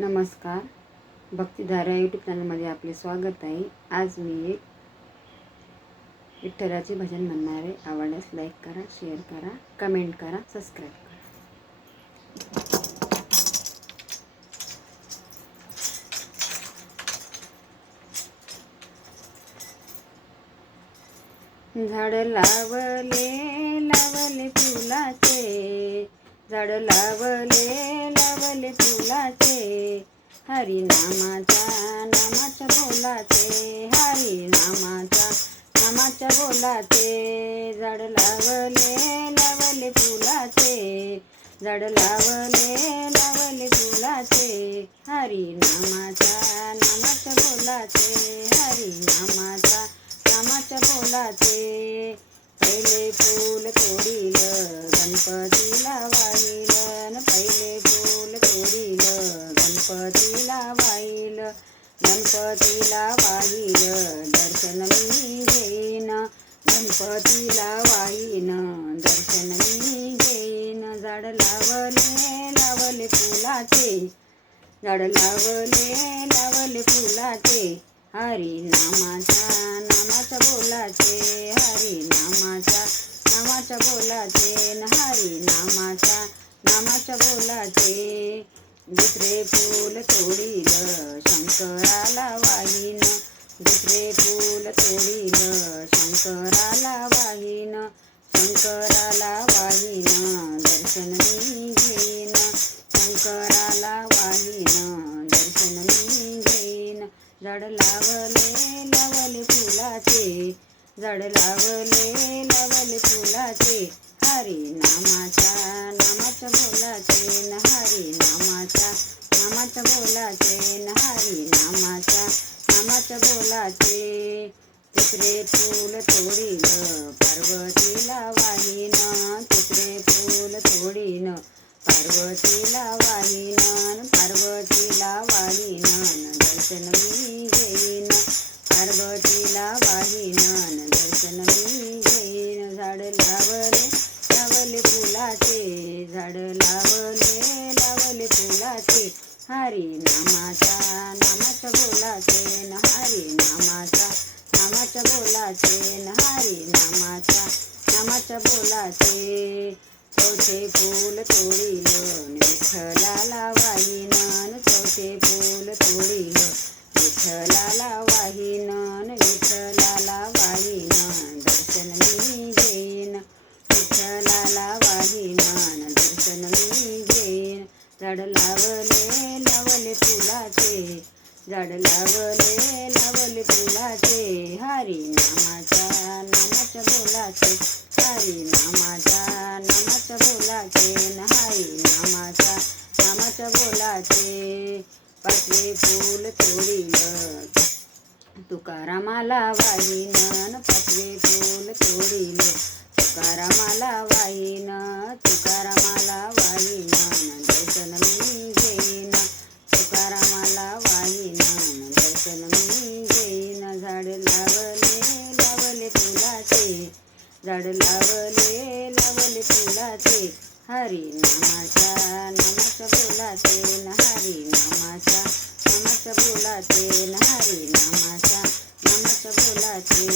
नमस्कार. भक्तिधारा यूट्यूब चॅनलमध्ये आपले स्वागत आहे. आज मी एक विठ्ठलाचे भजन म्हणणार आहे. आवडल्यास लाईक करा, शेअर करा, कमेंट करा, सबस्क्राईब करा. झाड लावले लावले फुलाचे, झाड लावले फुलाचे, हरी नामाच्या बोलाचे, हरी नामाच्या बोलाचे. झाड लावले फुलाचे, झाड लावले फुलाचे, हरी नामाच्या बोलाचे, हरी नामाच्या बोलाचे. पहिले फूल तोडील गणपतीला वाहिल, पहिले फूल तोडील गणपतीला वाहिल, गणपतीला वाहिल दर्शन मी घेईन, गणपतीला वाहिन दर्शन मी घेईन. झाड लावले फुलाचे, झाड लावले फुलाचे, हरी नामाच्या बोलाचे, हरी नामाच्या बोलाचे, हरी नामाच्या बोलाचे. दुसरे फूल तोडील शंकराला वाहिन, दुसरे फूल तोडील शंकराला वाहिन, शंकराला वाहिन दर्शन मी घेईन, शंकराला वाहिन दर्शन मी घेईन. झाड लावले फुलाचे, झाड लावले फुलाचे, हरी नामाच्या बोलाचे, हरी नामाच्या बोलाचे, हरी नामाच्या बोलाचे. तिसरे फूल तोडील पार्वतीला वाहिन, तिसरे फूल तोडीन पार्वतीला वाहिन, पार्वतीला वाहिन दर्शन मी घेईन, पार्वतीला वाहिन दर्शन मी घेईन. झाड लावले फुलाचे, झाड लावले फुलाचे, हरी नामाच्या बोलाचे, हरी नामाच्या बोलाचे, हरी नामाच्या बोलाचे. चौथे फूल तोडील विठ्ठलाला वाहिन, चौथे फूल तोडील विठ्ठलाला वाहिन, विठ्ठलाला वाहिन दर्शन मी घेईन, विठ्ठलाला वाहिन दर्शन मी घेईन. झाड लावले फुलाचे, झाड लावले फुलाचे, हरी नामाच्या बोलाचे, हरी नामाच्या बोलाचे, हरी नामाच्या बोलाचे. पाचवे फूल तोडील तुकारामाला वाहिन, पाचवे फूल तोडील तुकारामाला वाहिन, तुकारामाला वाहिन दर्शन मी घेईन, तुकारामाला वाहिन दर्शन मी घेईन. झाड लावले फुलाचे, झाड लावले फुलाचे, हरी नामाच्या बोलाचे, हरी नामाच्या बोलाचे, हरी नामाच्या बोलाचे.